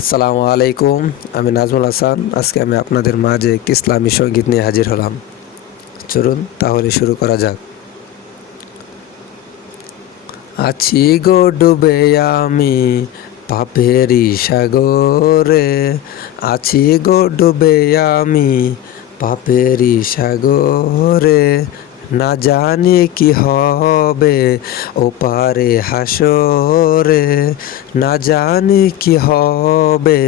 আসসালামু আলাইকুম। আমি নাজমুল হাসান। আজকে আমি আপনাদের মাঝে একটি ইসলামী সঙ্গীত নিয়ে হাজির হলাম। চলুন তাহলে শুরু করা যাক। আছি গো ডুবে আমি পাপেরই সাগরে, আছি গো ডুবে আমি পাপেরই সাগরে, না জানি কি হবে ওপারে হাসরে, না জানি কি হবে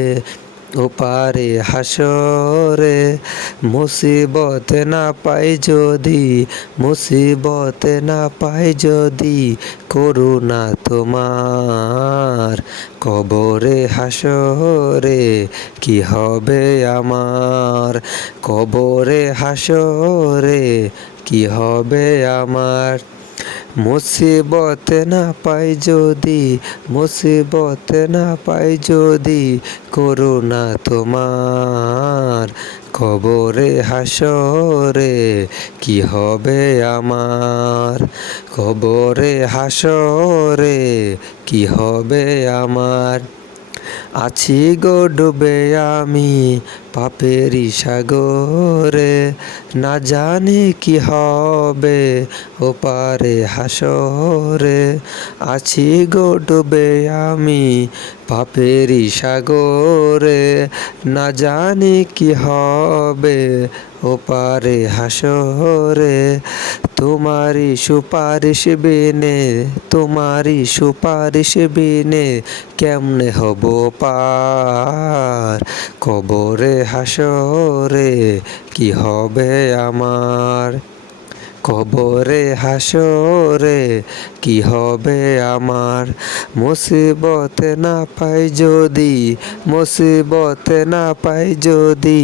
ওপারে হাসরে, মুসিবত না পাই যদি, মুসিবত না পাই যদি, করুণা তোমার কবরে হাসরে কি হবে আমার, কবরে হাসরে কি হবে আমার। মুসিবত না পাই যদি, মুসিবত না পাই যদি, করুণা তোমার কবরে হাসরে কি হবে আমার, কবরে হাসরে কি হবে আমার। আছি গো ডুবে আমি পাপেরই সাগরে, না জানি কি হবে ওপারে হাসরে, আছি গো ডুবে আমি পাপেরই সাগরে, না জানি কি হবে ওপারে হাসরে। তোমারি সুপারিশ বিনে, তোমারি সুপারিশ বিনে কেমনে হব পার, কবরে হাসরে কি হবে আমার, কবরে হাসরে কি হবে আমার। মুসিবত না পাই যদি, মুসিবত না পাই যদি,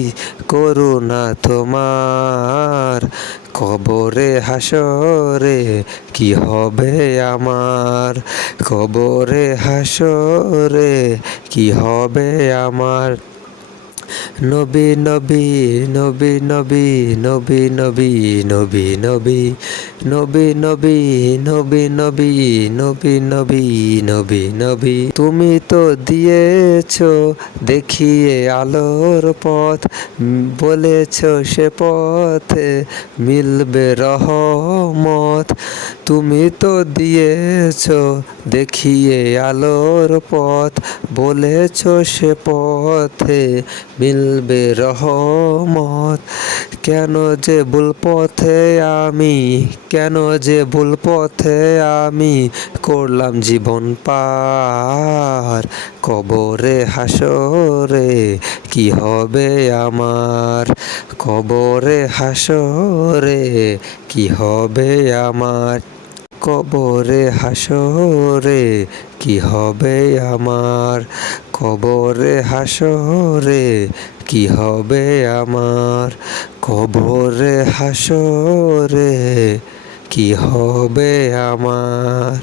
করুণা তোমার কবরে হাসরে কি হবে আমার, কবরে হাসরে কি হবে আমার। নবী নবী নবী নবী নবী নবী নবী নবী নবী নবী নবী নবী নবী নবী নবী নবী, তুমি তো দিয়েছ দেখিয়ে আলোর পথ, বলেছ সে পথে মিলবে রহমত। তুমি তো দিয়েছ দেখিয়ে আলোর পথ, বলেছ সে পথে মিলবে রহমত। কেন যে ভুল পথে আমি, কেন যে ভুল পথে আমি করলাম জীবন পার, কবরে হাসরে কি হবে আমার, কবরে হাসরে কি হবে আমার। কবরে হাসরে কি হবে আমার, কবরে হাসরে কি হবে আমার, কবরে হাসরে কি হবে আমার।